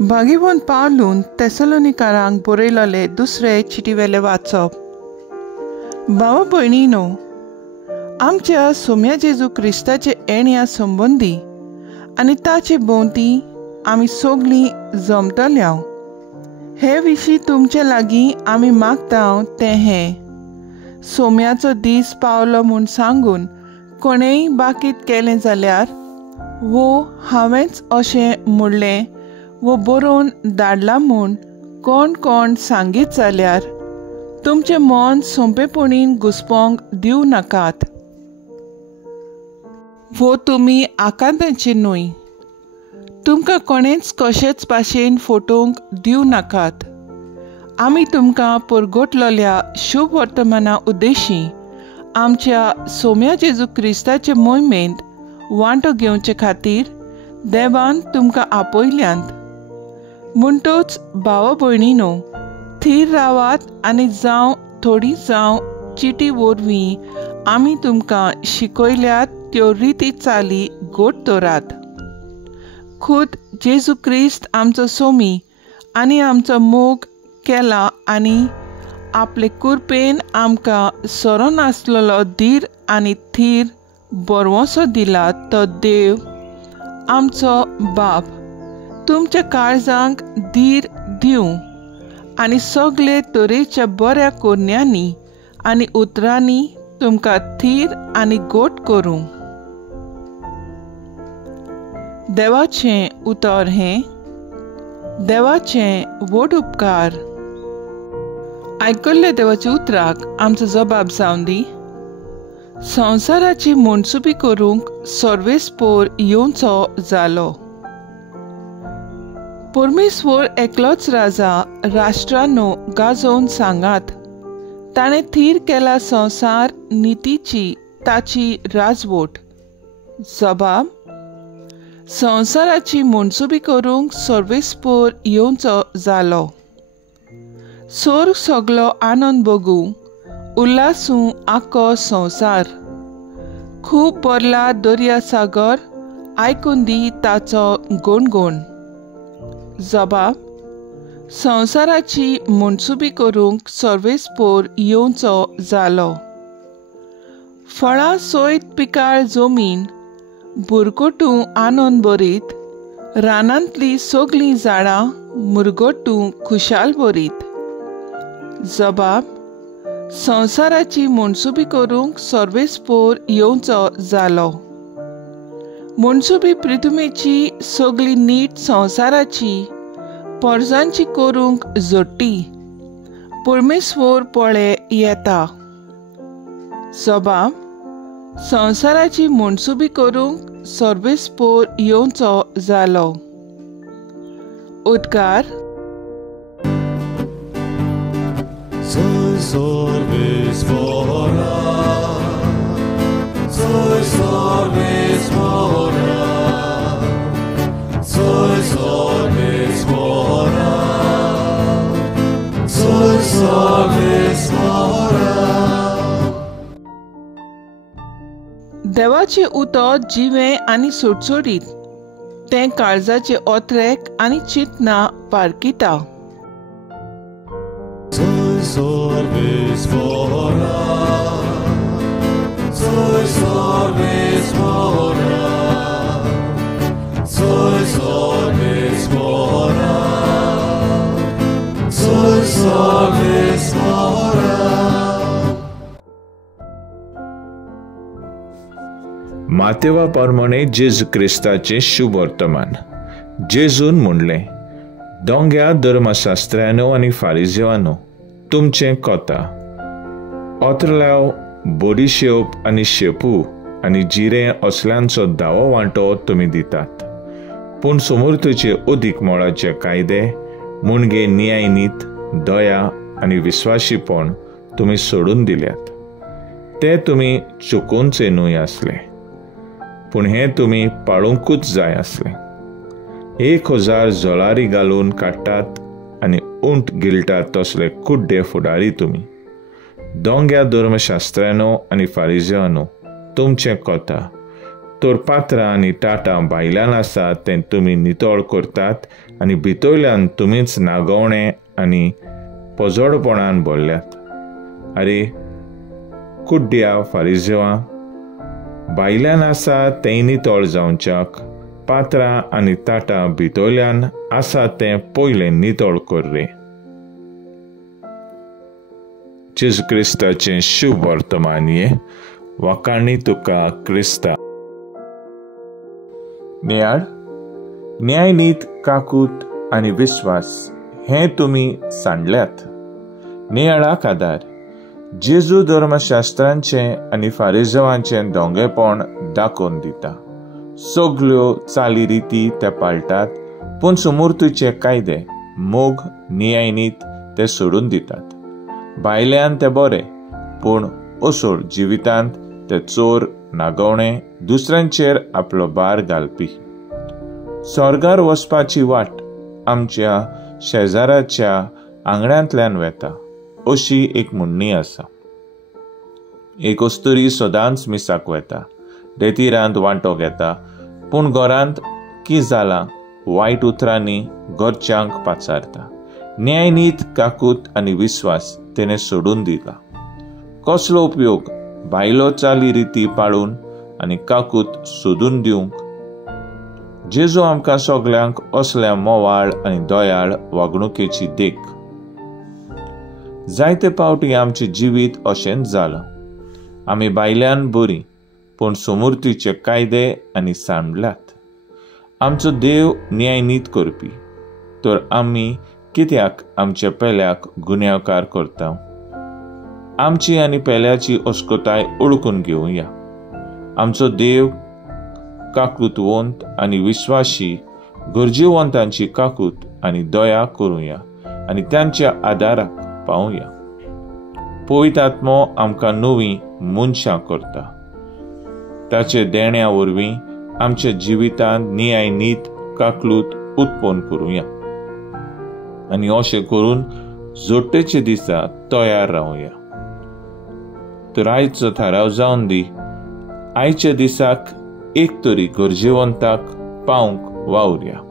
भागीबोन पावलून तेसलोनिकारांक बरयलोले दुसरे चिटीवेले वाचप. भावा भयणीनो, आमच्या सोम्या जेजू क्रिस्ताचे येण्या संबंदी आनी ताचे भोंवती आमी सगळीं जमतल्या. हे विशीं तुमचे लागीं आमी मागता तें हें: सोम्याचो दीस पावलो म्हूण सांगून कोणेय बाकीत केलें जाल्यार, वो हांवेंच अशें म्हणलें वो बरोवन धाडलां म्हूण कोण कोण सांगीत जाल्यार तुमचें मन सोंपेपणीन घुसपोंक दिवं नाकात. वो तुमी आकांताचे न्हय. तुमकां कोणेच कशेच भाशेन फटोवंक दिवं नाकात. आमी तुमकां परगटलोल्या शुभ वर्तमाना उद्देशीं आमच्या सोम्या जेजू क्रिस्ताचे मोहिमेंत वांटो घेवचे खातीर देवान तुमकां आपयल्यांत. म्हणटूच भावा भयणीनो, थीर रावात आनी जावं थोडी जावं चिटी वरवीं आमी तुमकां शिकयल्यात त्यो रिती चाली घोट दवरात. खूद जेजू क्रिस्त आमचो सोमी आनी आमचो मोग केला आनी आपले कुरपेन आमकां सोरो नासलेलो धीर आनी थीर बरवोसो दिला तो देव आमचो बाप तुमच्या काळजांक धीर दिवं आनी सगळे तरेच्या बऱ्या कोरण्यांनी आनी उतरांनी तुमकां थीर आनी घोट करूं. देवाचें उतर हें: देवाचें व्हड उपकार. आयकल्ल्या देवाच्या उतराक आमचो जबाब जावन दी. संवसाराची मनसुबी करूंक सर्वेस्पोर येवचो जालो. परमेश्वर एकलोच राजा राष्ट्रांनो गाजोवन सांगात. ताणें थीर केला संवसार नितीची ताची राजवट. जबाब: संवसाराची मनसुबी करूंक सर्वेस्पोर येवचो जालो. सोर सगलो आनंद भोगू उल्हासूं आख्खो संवसार. खूब भरला दर्यासागर आयकून दी ताचो गुणगुण. जबाब: संवसाराची मनसुबी करूंक सर्वेस्पोर येवचो जालो. फळां सोयत पिकाळ जमीन बुरगोटूं आनंद भरीत. रानांतलीं सगळीं झाडां मुरगोटूं खुशाल भरीत. जबाब: संवसाराची मनसुबी करूंक सर्वेस्पोर येवचो जालो. मनसुबी पृथ्वीची सगळी नीट संवसाराची पर्जांची करूंक जोडटी. परमेश्वर पळे येता. जबाब: संवसाराची मनसुबी करूंक सर्वेस्पोर येवचो जालो. उद्गार. देवाचे उतर जिवें आनी सुटसुटीत. तें काळजाचे ओत्रेक आनी चिंतना पारकिता. मातेवा प्रमाणे जेजू क्रिस्ताचे शुभ वर्तमान. जेजून म्हणलें, दोंग्या धर्मशास्त्र्यांनो आनी फारिजेवांनो, तुमचें कोता. ओतरलाव बडिशेप आनी शेपू आनी जिरें असल्यांचो दावो वांटो तुमी दितात. पूण समर्थीचे अदीक मोलाचे कायदे मुणगे न्यायनीत दया आनी विस्वाशीपण तुमी सोडून दिल्यात. ते तुमी चुकोवचे न्हय आसले, पूण हें तुमी पाळूंकूच जाय आसलें. 1000 झोळारी घालून काडटात आनी उंट गिळटात तसले कुड्डे फुडारी तुमी. दोंग्या धर्मशास्त्रांनो आनी फारिजेवांनो, तुमचें कोता. तर पात्रां आनी टाटां भायल्यान आसा तें तुमी नितळ करतात आनी भितरल्यान तुमीच नागवणें आनी पोजोडपणान भरल्यात. आरे कुड्ड्या फारिजेवां, भायल्यान आसा तें नितळ जावच्याक पात्रां आनी ताटां भितरल्यान आसा तें पयलें नितळ कर रे. जेजू क्रिस्ताचें शुभ वर्तमान हे वखाणी तुका क्रिस्ता. नियाळ, न्याय, नीत, काकूत आनी विश्वास हें तुमी सांडल्यात. नियाळाक आदार जेजू धर्मशास्त्रांचें आनी फारिजेवांचें दोंगेपण दाखोवन दिता. सगल्यो चाली रिती ते पाळटात, पूण सुमूर्तीचे कायदे, मोग, न्याय, नीत ते सोडून दितात. भायल्यान ते बरे, पूण असोड जिवितांत ते चोर, नागवणे, दुसऱ्यांचेर आपलो भार घालपी. स्वर्गार वचपाची वाट आमच्या शेजाराच्या आंगण्यांतल्यान वेता अशी एक म्हणणी आसा. एक अस्तुरी सदांच मिसाक वेता, रेतीरांत वांटो घेता, पूण घरांत की जालां वायट उतरांनी घरच्यांक पाचारता. न्याय, नीत, काकूत आनी विश्वास तेणे सोडून दिला. कसलो उपयोग भायलो चाली रिती पाळून आनी काकूत सोदून दिवंक? जेजू आमकां सगल्यांक असल्या मोवाळ आनी दयाळ वागणुकेची देख. जायते फावटी आमचें जिवीत अशेंच जालां. आमी भायल्यान बरीं, पूण सुमूर्तीचे कायदे आनी सांडल्यात. आमचो देव न्याय नीत करपी, तर आमी कित्याक आमच्या पेल्याक गुन्यांवकार करता? आमची आनी पेल्याची अस्कोताय ओळखून घेवया. आमचो देव काकूतवंत आनी विश्वासी गरजेवंतांची काकूत आनी दया करुया आनी त्यांच्या आदाराक पावुया. पवित्र आत्मो आमकां नवीं मनशां करता. ताचे देण्या वरवीं आमच्या जिवितांत न्याय, नीत, काकूत उत्पन्न करुया आनी अशें करून जोडटेचे दिसा तयार रावया. तर आयचो थाराव जावन दी. आयच्या दिसाक एक तरी गरजेवंताक पावंक वावुरया.